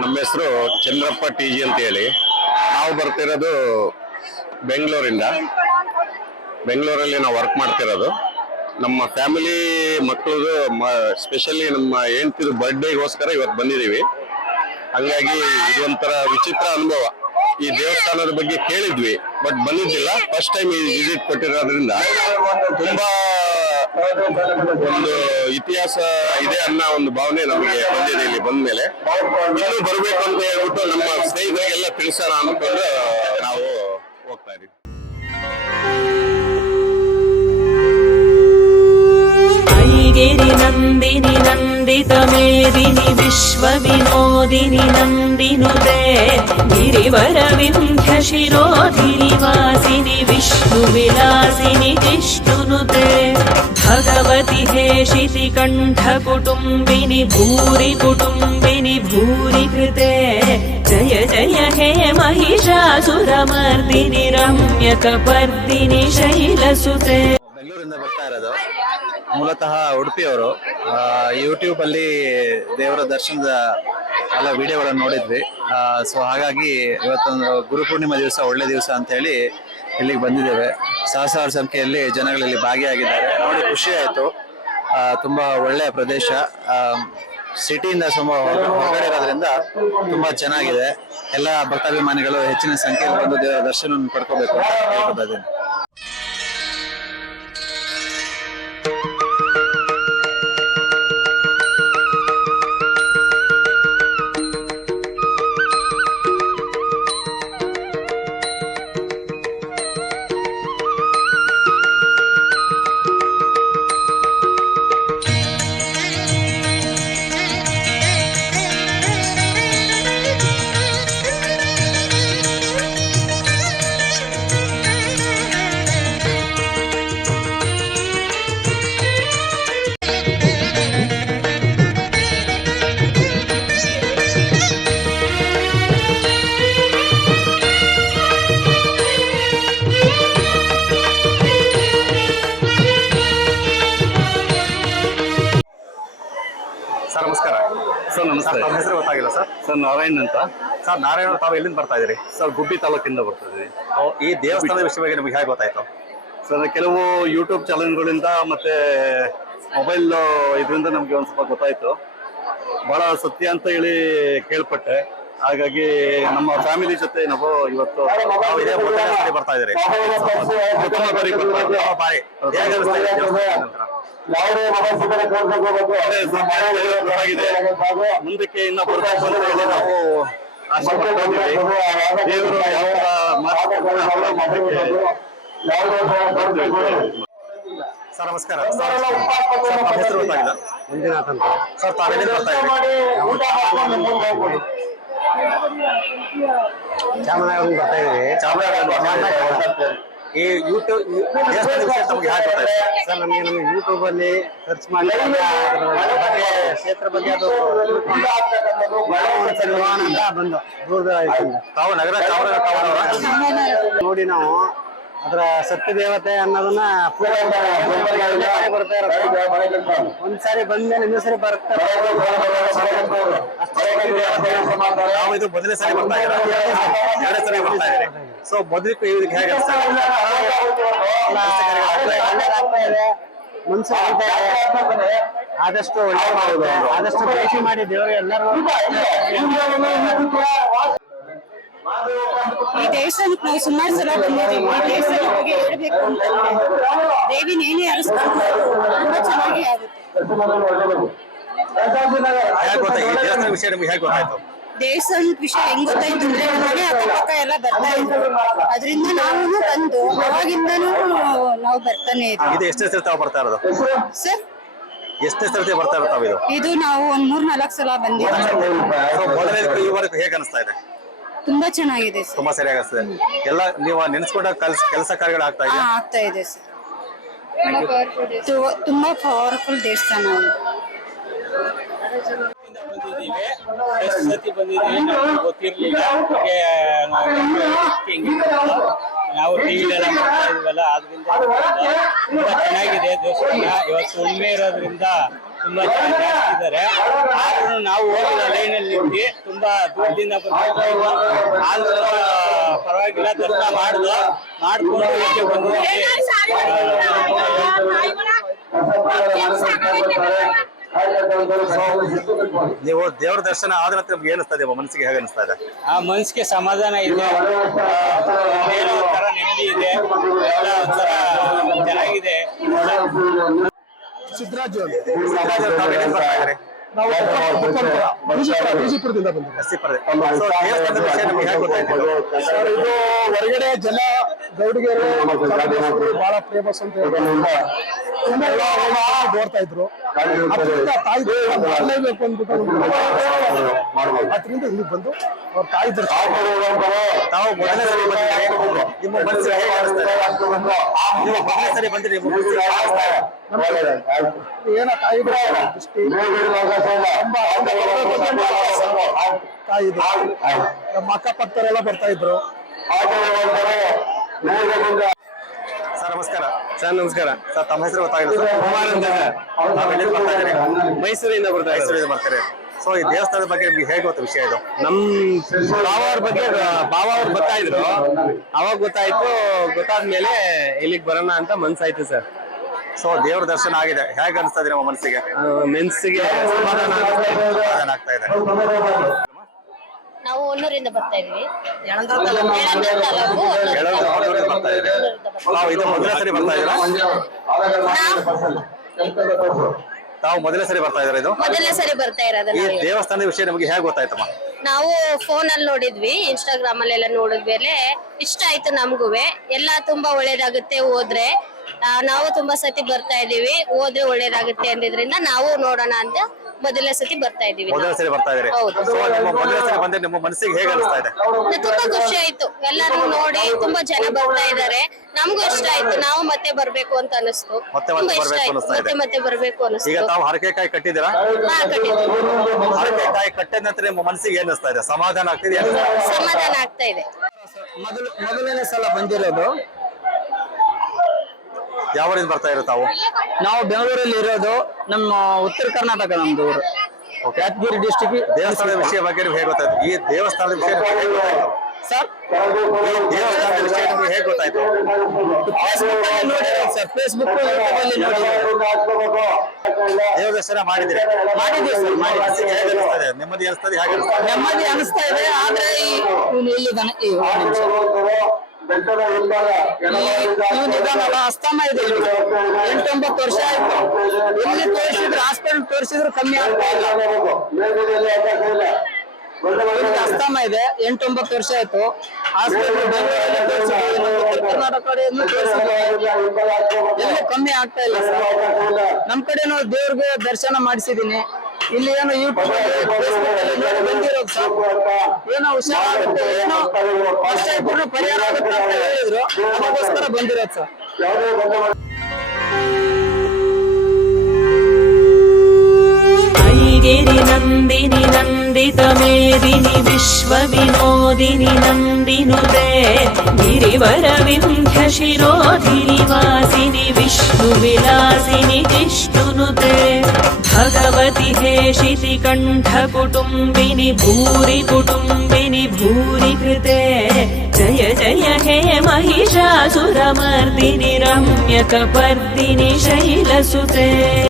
ನಮ್ಮ ಹೆಸರು Chandrappa T G ಅಂತ ಹೇಳಿ ನಾವು ಬರ್ತಿರೋದು ಬೆಂಗಳೂರಿಂದ. ಬೆಂಗಳೂರಲ್ಲಿ ನಾವು ವರ್ಕ್ ಮಾಡ್ತಿರೋದು. ನಮ್ಮ ಫ್ಯಾಮಿಲಿ ಮಕ್ಕಳದು ಸ್ಪೆಷಲಿ ನಮ್ಮ ಹೆಂಡ್ತಿದು ಬರ್ಡೇಗೋಸ್ಕರ ಇವತ್ತು ಬಂದಿದ್ದೀವಿ ಹಂಗಾಗಿ ಇದೊಂಥರ ವಿಚಿತ್ರ ಅನುಭವ. ಈ ದೇವಸ್ಥಾನದ ಬಗ್ಗೆ ಕೇಳಿದ್ವಿ ಬಟ್ ಬಂದಿದ್ದಿಲ್ಲ. ಫಸ್ಟ್ ಟೈಮ್ ಈ ವಿಸಿಟ್ ಕೊಟ್ಟಿರೋದ್ರಿಂದ ತುಂಬಾ ಒಂದು ಇತಿಹಾಸ ಇದೆ ಅನ್ನೋ ಒಂದು ಭಾವನೆ ನಮಗೆ ಬಂದಿದೆ ಇಲ್ಲಿ ಬಂದ ಮೇಲೆ ಇನ್ನೂ ಬರಬೇಕು ಅಂತ ಹೇಳ್ಬಿಟ್ಟು ನಮ್ಮ ಸ್ನೇಹಿತರಿಗೆಲ್ಲ ತಿಳಿಸೋಣ ಅನ್ಕೊಂಡು ನಾವು ಹೋಗ್ತಾ ಇದೀವಿ. ನಂದಿನಿ, ನಂದಿತ ಮೇದಿನಿ ವಿಶ್ವ ವಿನೋದಿನಿ ನಂದಿನುದೇ ಗಿರಿವರ ವಿಂಧ್ಯ ಶಿರೋಧಿನಿವಾಸಿನಿ, ವಿಷ್ಣು ವಿಲಾಸಿನಿ ವಿಷ್ಣುನುದೇ भगवति हेशिति कण्ठकुटुम्बिनि भूरि कुटुम्बिनि भूरि कृते जय जय हे महिषासुरमर्दिनि रम्यकपर्दिनि शैलसुते ಬೆಂಗಳೂರಿಂದ ಬರ್ತಾ ಇರೋದು ಮೂಲತಃ ಉಡುಪಿಯವರು ಯೂಟ್ಯೂಬ್ ಅಲ್ಲಿ ದೇವರ ದರ್ಶನದ ಎಲ್ಲ ವಿಡಿಯೋಗಳನ್ನು ನೋಡಿದ್ವಿ ಸೊ ಹಾಗಾಗಿ ಇವತ್ತೊಂದು ಗುರುಪೂರ್ಣಿಮಾ ದಿವಸ ಒಳ್ಳೆ ದಿವಸ ಅಂತ ಹೇಳಿ ಇಲ್ಲಿಗೆ ಬಂದಿದ್ದೇವೆ. ಸಹಸ್ರಾರು ಸಂಖ್ಯೆಯಲ್ಲಿ ಜನಗಳಲ್ಲಿ ಭಾಗಿಯಾಗಿದ್ದಾರೆ. ನೋಡಿ, ಖುಷಿ ಆಯಿತು. ತುಂಬಾ ಒಳ್ಳೆಯ ಪ್ರದೇಶ. ಸಿಟಿಯಿಂದ ತುಂಬ ಹೊರಗಡೆ ಇರೋದ್ರಿಂದ ತುಂಬಾ ಚೆನ್ನಾಗಿದೆ. ಎಲ್ಲ ಭಕ್ತಾಭಿಮಾನಿಗಳು ಹೆಚ್ಚಿನ ಸಂಖ್ಯೆಯಲ್ಲಿ ಬಂದು ದೇವರ ದರ್ಶನವನ್ನು ಪಡ್ಕೋಬೇಕು ಅಂತ ಹೇಳ್ಕೊತಾ ಇದ್ದೀನಿ. ಸರ್ ನಾರಾಯಣ್ ಅಂತ. ಸರ್ ನಾರಾಯಣ ತಾವು ಎಲ್ಲಿಂದ ಬರ್ತಾ ಇದ್ದೀರಿ? ಸರ್ ಗುಬ್ಬಿ ತಾಲೂಕಿಂದ ಬರ್ತದೆ ಈ ದೇವಸ್ಥಾನದ ವಿಷಯವಾಗಿ ನಿಮಗೆ ಹೇಗೆ ಗೊತ್ತಾಯ್ತು? ಸರ್ ಕೆಲವು ಯೂಟ್ಯೂಬ್ ಚಾನಲ್ಗಳಿಂದ ಮತ್ತೆ ಮೊಬೈಲ್ ಇದರಿಂದ ನಮಗೆ ಒಂದು ಸ್ವಲ್ಪ ಗೊತ್ತಾಯ್ತು. ಬಹಳ ಸತ್ಯ ಅಂತ ಹೇಳಿ ಕೇಳ್ಪಟ್ಟೆ. ಹಾಗಾಗಿ ನಮ್ಮ ಫ್ಯಾಮಿಲಿ ಜೊತೆ ನಾವು ಇವತ್ತು ಬರ್ತಾ ಇದ್ದೀರಿ. ಬಾರಿ ಬರ್ತಾ ಮನಸ್ಸಿನ. ಮುಂದಕ್ಕೆ ಇನ್ನ ನಾವು ಇದ್ದೀವಿ. ದೇವರು ಯಾವ ಸರ್ ನಮಸ್ಕಾರ. ಹೆಸರು ಗೊತ್ತಾಗಿಲ್ಲ ಮಂಜುನಾಥ್ ಅಂತ. ಸರ್ ತಾವು ಎಲ್ಲಿಂದ ಬರ್ತಾ ಇದ್ದೀರಿ? ಚಾಮರಾಜನಗರ ಬರ್ತಾ ಇದ್ದೀವಿ ಈ ಯೂಟ್ಯೂಬ್ ಗೊತ್ತಾಯ್ತು ಸರ್ ನಮಗೆ ನಮಗೆ ಯೂಟ್ಯೂಬ್ ಅಲ್ಲಿ ಸರ್ಚ್ ಮಾಡಿ ಅದ್ರ ಬಗ್ಗೆ ಕ್ಷೇತ್ರ ಬಗ್ಗೆ ಅದು ತಿಳ್ಕೊಂಡು. ಒಂದ್ಸರಿ ನೋಡೋಣ ಅಂತ ಬಂದು. ದೂರದ ತಾವು ನಗರ ನೋಡಿ ನಾವು. ಅದರ ಸತ್ಯ ದೇವತೆ ಅನ್ನೋದನ್ನ ಒಂದ್ಸಾರಿ ಬಂದ್ಮೇಲೆ ಇನ್ನೊಂದ್ ಸರಿ ಬರ್ತಾರೆ ನಾವು ಇದು ಮೊದಲನೇ ಸರಿ ಬರ್ತಾ ಇದ್ದೀರಾ ಎರಡನೇ ಸರಿ ಬರ್ತಾ ಇದ್ದೀರಿ ಸೊ ಮೊದಲಿಗೆ ಇದಕ್ಕೆ ಹೇಗೆ ಇದೆ? ಮನ್ಸು ಆದಷ್ಟು ಒಳ್ಳೆ ಆದಷ್ಟು ಭೇಟಿ ಮಾಡಿ ದೇವರು ಎಲ್ಲರೂ ಈ ದೇವಸ್ಥಾನಕ್ಕೆ ನಾವು ಸುಮಾರು ಸಲ ಬಂದಿದ್ದೀವಿ. ಈ ದೇವಸ್ಥಾನದ ಬಗ್ಗೆ ಹೇಳ್ಬೇಕು ಅಂತಂದ್ರೆ ದೇವಿನ ಏನೇ ತುಂಬಾ ಚೆನ್ನಾಗಿ ಆಗುತ್ತೆ. ಹೇಗೆ ಈ ದೇವಸ್ಥಾನ ವಿಷಯ ನಿಮ್ಗೆ ಹೇಗೆ ಗೊತ್ತಾಯ್ತು? ದೇವಸ್ಥಾನದ ವಿಷಯ ಹೆಂಗ್ ಗೊತ್ತಾಯ್ತು ಅಂದ್ರೆ ಮನೆ ಅಕ್ಕಪಕ್ಕ ಎಲ್ಲ ಬರ್ತಾ ಇದ್ರು. ಅದರಿಂದ ನಾವು ಬಂದು ಅವಾಗಿಂದನೂ ನಾವು ಬರ್ತಾನೆ ಇದ್ದೀವಿ ತಾವು ಬರ್ತಾ ಇರೋದು? ಸರ್? ಬರ್ತಾ ಇದು? ಇದು ನಾವು ಒಂದ್ ಮೂರ್ ನಾಲ್ಕು ಸಲ ಬಂದಿದ್ದೀವಿ. ಹೇಗೆ ಅನಿಸ್ತಾ ಇದೆ? ತುಂಬಾ ಚೆನ್ನಾಗಿದೆ ಸರ್. ತುಂಬಾ ಸರಿಯಾಗಿ ಎಲ್ಲ ನೀವು ನೆನೆಸ್ಕೊಂಡ ಕೆಲ್ಸ ಕೆಲಸ ಕಾರ್ಯಗಳು ಆಗ್ತಾ ಇದೆ ಆಗ್ತಾ ಇದೆ ಸರ್. ತು- ತುಂಬಾ ಪವರ್ಫುಲ್ ದೇವಸ್ಥಾನ ಅದು. ಬಂದಿದ್ದೀವಿ ಎಷ್ಟು ಸತಿ ಬಂದಿದ್ದೀವಿ ನಮ್ಗೆ ಗೊತ್ತಿರ್ಲಿಲ್ಲ ನಾವು ನಾವು ಟಿವಿಲೆಲ್ಲ ಮಾಡ್ತಾ ಇದೀವಲ್ಲ ಆದ್ರಿಂದ ತುಂಬಾ ಚೆನ್ನಾಗಿದೆ ದೇವಸ್ಥಾನ. ಇವತ್ತು ಹುಣ್ಣಿಮೆ ಇರೋದ್ರಿಂದ ತುಂಬಾ ಚೆನ್ನಾಗಿದ್ದಾರೆ. ಆದ್ರೂ ನಾವು ಹೋಗಿಲ್ಲ ಲೈನಲ್ಲಿ ನಿಂತು ತುಂಬಾ ದೂರದಿಂದ ಬಂದಿದ್ದೀವಿ. ಆದ್ರೂ ಪರವಾಗಿಲ್ಲ ದರ್ಶನ ಮಾಡುದು ಮಾಡ್ಕೊಂಡು ಈಚೆ ಬಂದಿದ್ದೀವಿ ನೀವು ದೇವರ ದರ್ಶನ ಆದ ನಂತರ ನಿಮ್ಗೆ ಏನಿಸ್ತದೆ ಮನಸ್ಸಿಗೆ ಹೇಗೆ ಅನಿಸ್ತಾ ಇದೆ? ಆ ಮನಸ್ಸಿಗೆ ಸಮಾಧಾನ ಇದೆ. ಏನೋ ಒಂಥರ ನೆಮ್ಮದಿ ಇದೆ. ಎಲ್ಲ ಒಂಥರ ಚೆನ್ನಾಗಿದೆ. ಸಿದ್ದರಾಜು ಅಂತ. ನಾವು ವಿಜಯಪುರ, ವಿಜಯಪುರದಿಂದ ಬಂದಿದ್ದೀವಿ ಇದು? ಸರ್ ಇದು ಹೊರಗಡೆ ಜನ ಗೌಡಿಗೆ ಬಹಳ ಫೇಮಸ್ ಅಂತ ಹೇಳ್ತಾರೆ ನೋಡ್ತಾ ಇದ್ರು. ಅದರಿಂದ ತಾಯಿ ದರ್ಶನ ಮಾಡ್ಲೇಬೇಕು ಅಂದ್ಬಿಟ್ಟು ನಮ್ಗೆ ಅದರಿಂದ ಇಲ್ಲಿಗೆ ಬಂದು ಅವ್ರ ತಾಯಿ ತಾವು ಮೊದಲನೇ ಸರಿ ಬಂದಿದ್ದೀರಿ. ನಿಮ್ಮ ಮನಸ್ಸು ಹೇಗೆ ಅನಿಸ್ತಾ ಇದೆ? ನೀವು ಮೊದಲನೇ ಸರಿ ಬಂದಿರಿ ನಿಮ್ಮ ಹೇಗೆ? ಏನ ತಾಯಿ ದರ್ಶನ ದೃಷ್ಟಿ. ತುಂಬಾ ತಾಯಿ. ನಮ್ಮ ಅಕ್ಕಪಕ್ಕದವರೆಲ್ಲ ಬರ್ತಾ ಇದ್ರು. ನಮಸ್ಕಾರ. ಸರ್ ನಮಸ್ಕಾರ. ಸರ್ ತಮ್ಮ ಹೆಸರು ಗೊತ್ತಾಗಿಲ್ಲ ಸರ್. ಕುಮಾರ್ ಅಂತ ಮೈಸೂರಿಂದ ಬರ್ತಾ ಮೈಸೂರಿಂದ ಬರ್ತಾರೆ ಸೊ ಈ ದೇವಸ್ಥಾನದ ಬಗ್ಗೆ ನಿಮ್ಗೆ ಹೇಗೆ ಗೊತ್ತು ವಿಷಯ ಇದು? ನಮ್ ಬಾವ ಅವ್ರ ಬಗ್ಗೆ ಬಾವ ಅವ್ರು ಬರ್ತಾ ಇದ್ರು ಅವಾಗ ಗೊತ್ತಾಯ್ತು. ಗೊತ್ತಾದ್ಮೇಲೆ ಇಲ್ಲಿಗೆ ಬರೋಣ ಅಂತ ಮನ್ಸಾಯ್ತು ಸರ್. ಸೊ ದೇವ್ರ ದರ್ಶನ ಆಗಿದೆ. ಹೇಗೆ ಅನಿಸ್ತಾ ಇದೆ ನಮ್ಮ ಮನಸ್ಸಿಗೆ? ಮನಸ್ಸಿಗೆ ಸಮಾಧಾನ ಆಗ್ತಾ ಇದೆ. ನಾವು ಒನ್ನೂರಿಂದ ಬರ್ತಾ ಇದೀವಿ. ಯಳಂದೂರು ತಾಲೂಕು. ಹೇಳೋದು ಆಟೋದಿಂದ ಬರ್ತಾ ಇದೆ ತಾವು ಇದು ಮೊದಲನೇ ಸರಿ ಬರ್ತಾ ಇದ್ದೀರಾ? ತಾವು ಮೊದಲನೇ ಸರಿ ಬರ್ತಾ ಇದ್ದೀರಾ ಇದು? ಮೊದಲನೇ ಸರಿ ಬರ್ತಾ ಇರೋದು ಈ ನಾವು. ದೇವಸ್ಥಾನದ ವಿಷಯ ನಿಮಗೆ ಹೇಗೆ ಗೊತ್ತಾಯ್ತಮ್ಮ? ನಾವು ಫೋನ್ ಅಲ್ಲಿ ನೋಡಿದ್ವಿ ಇನ್ಸ್ಟಾಗ್ರಾಮ್ ಅಲ್ಲೆಲ್ಲ ನೋಡಿದ್ಮೇಲೆ ಇಷ್ಟ ಆಯ್ತು ನಮ್ಗುವೆ ಎಲ್ಲ ತುಂಬಾ ಒಳ್ಳೇದಾಗುತ್ತೆ ಹೋದ್ರೆ. ನಾವು ತುಂಬಾ ಸತಿ ಬರ್ತಾ ಇದೀವಿ ಹೋದ್ರೆ ಒಳ್ಳೇದಾಗುತ್ತೆ ಅಂದಿದ್ರಿಂದ ನಾವು ನೋಡೋಣ ಅಂತ ಮೊದಲನೇ ಸತಿ ಬರ್ತಾ ಇದೀವಿ ಮೊದಲನೇ ಸರಿ ಬರ್ತಾ ಇದ್ದೀರಿ. ಹೌದು. ಸೊ ನಿಮ್ಮ ಮೊದಲನೇ ಸರಿ ಬಂದ್ರೆ ನಿಮ್ಮ ಮನಸ್ಸಿಗೆ ಹೇಗೆ ಅನಿಸ್ತಾ ಇದೆ? ತುಂಬಾ ಖುಷಿ ಆಯ್ತು. ಎಲ್ಲರೂ ನೋಡಿ ತುಂಬಾ ಜನ ಬರ್ತಾ ಇದಾರೆ ನಮಗೂ ಇಷ್ಟ ಆಯ್ತು. ನಾವು ಮತ್ತೆ ಬರ್ಬೇಕು ಅಂತ ಅನಿಸ್ತು. ಮತ್ತೆ ಮತ್ತೆ ತುಂಬಾ ಇಷ್ಟ ಬರ್ಬೇಕು ಆಯ್ತು. ಅನಿಸ್ತಾ ಇದೆ. ಮತ್ತೆ ಮತ್ತೆ ಬರ್ಬೇಕು ಈಗ ಅನಿಸ್ತು ತಾವು ಹರಕೆಕಾಯಿ ಕಟ್ಟಿದ್ದೀರಾ? ಹಾ ಕಟ್ಟಿದ್ವಿ ಹರಕೆಕಾಯಿ ಕಟ್ಟಿದ ನಂತರ ನಿಮ್ಮ ಮನಸ್ಸಿಗೆ ಏನ್ ಅನಿಸ್ತಾ ಇದೆ? ಸಮಾಧಾನ ಆಗ್ತಿದೆ ಸಮಾಧಾನ ಆಗ್ತಾ ಇದೆ. ಮೊದಲು ಮೊದಲನೇ ಸಲ ಬಂದಿರೋದು. ಯಾವ ಊರಿಂದ ಬರ್ತಾ ಇರೋ ತಾವು ನಾವು ಬೆಂಗಳೂರಲ್ಲಿ ಇರೋದು ನಮ್ಮ ಉತ್ತರ ಕರ್ನಾಟಕ ನಮ್ದು ಊರು ಯಾದಗಿರಿ ಡಿಸ್ಟಿಕ್ ದೇವಸ್ಥಾನದ ವಿಷಯ ಬಗ್ಗೆ ನಿಮ್ಗೆ ಹೇಗೆ ಗೊತ್ತಾಯ್ತು ಈ ದೇವಸ್ಥಾನದ ವಿಷಯ ನಿಮ್ಗೆ ಹೇಗೆ ಗೊತ್ತಾಯ್ತು ಸರ್ ಈ ದೇವಸ್ಥಾನದ ವಿಷಯ ನಿಮ್ಗೆ ಹೇಗೆ ಗೊತ್ತಾಯ್ತು ಫೇಸ್ಬುಕ್ ಅಲ್ಲಿ ನೋಡಿರೋದು ಸರ್ ಫೇಸ್ಬುಕ್ ಯೂಟ್ಯೂಬ್ ಅಲ್ಲಿ ನೋಡಿರೋದು ದೇವ ದರ್ಶನ ಮಾಡಿದಿರಿ ಮಾಡಿದ್ದೀವಿ ಸರ್, ಮಾಡಿದ್ದೀವಿ. ಮನಸ್ಸಿಗೆ ಹೇಗೆ ಅನಿಸ್ತಾ ನೆಮ್ಮದಿ ಅನಿಸ್ತದೆ ಹೇಗೆ ನೆಮ್ಮದಿ ಅನಿಸ್ತಾ ಇದೆ ಆದ್ರೆ ಈ ಇವ್ನು ಇಲ್ಲಿದ್ದಾನೆ ಈ ಒಂದ್ ನಿಮಿಷ. ಇವನ್ ಇದಾನಲ್ಲ ಅಸ್ತಮ ಇದೆ. ಎಂಟೊಂಬತ್ತು ವರ್ಷ ಆಯ್ತು. ಎಲ್ಲಿ ತೋರಿಸಿದ್ರು ಹಾಸ್ಪಿಟಲ್ ತೋರಿಸಿದ್ರು ಕಮ್ಮಿ ಆಗ್ತಾ ಇಲ್ಲ. ಇವ್ನಿಗೆ ಅಸ್ತಮ ಇದೆ. ಎಂಟೊಂಬತ್ತು ವರ್ಷ ಆಯ್ತು. ಹಾಸ್ಪಿಟಲ್ ಬೆಂಗಳೂರಲ್ಲಿ ತೋರಿಸಿದ್ರು. ಕರ್ನಾಟಕ ಕಡೆಯನ್ನು ತೋರಿಸಿದ್ರು. ಎಲ್ಲೂ ಕಮ್ಮಿ ಆಗ್ತಾ ಇಲ್ಲ. ಸರ್ ನಮ್ ಕಡೆನೂ ದೇವ್ರಿಗೆ ದರ್ಶನ ಮಾಡಿಸಿದೀನಿ ಇಲ್ಲಿ ಏನೋ ಯೂಟ್ಯೂಬ್ ಫೇಸ್ಬುಕ್ ಅಲ್ಲಿ ನೋಡಿ ಬಂದಿರೋದು ಸರ್ ಏನೋ ಹುಷಾರಾಗುತ್ತೆ ಏನೋ ಕಷ್ಟ ಇದ್ರು ಪರಿಹಾರ ಆಗುತ್ತೆ ಅಂತ ಹೇಳಿದ್ರು ಅದಕ್ಕೋಸ್ಕರ ಬಂದಿರೋದು ಸರ್ ऐगिरि नन्दिनि नन्दित मेदिनि विश्वविनोदिनि नन्दिनुते गिरिवरविन्ध्य शिरोधिनिवासिनि भगवति हेशिति कण्ठकुटुम्बिनि भूरि कुटुम्बिनि भूरि कृते जय जय हे महिषासुरमर्दिनि रम्यकपर्दिनि शैलसुते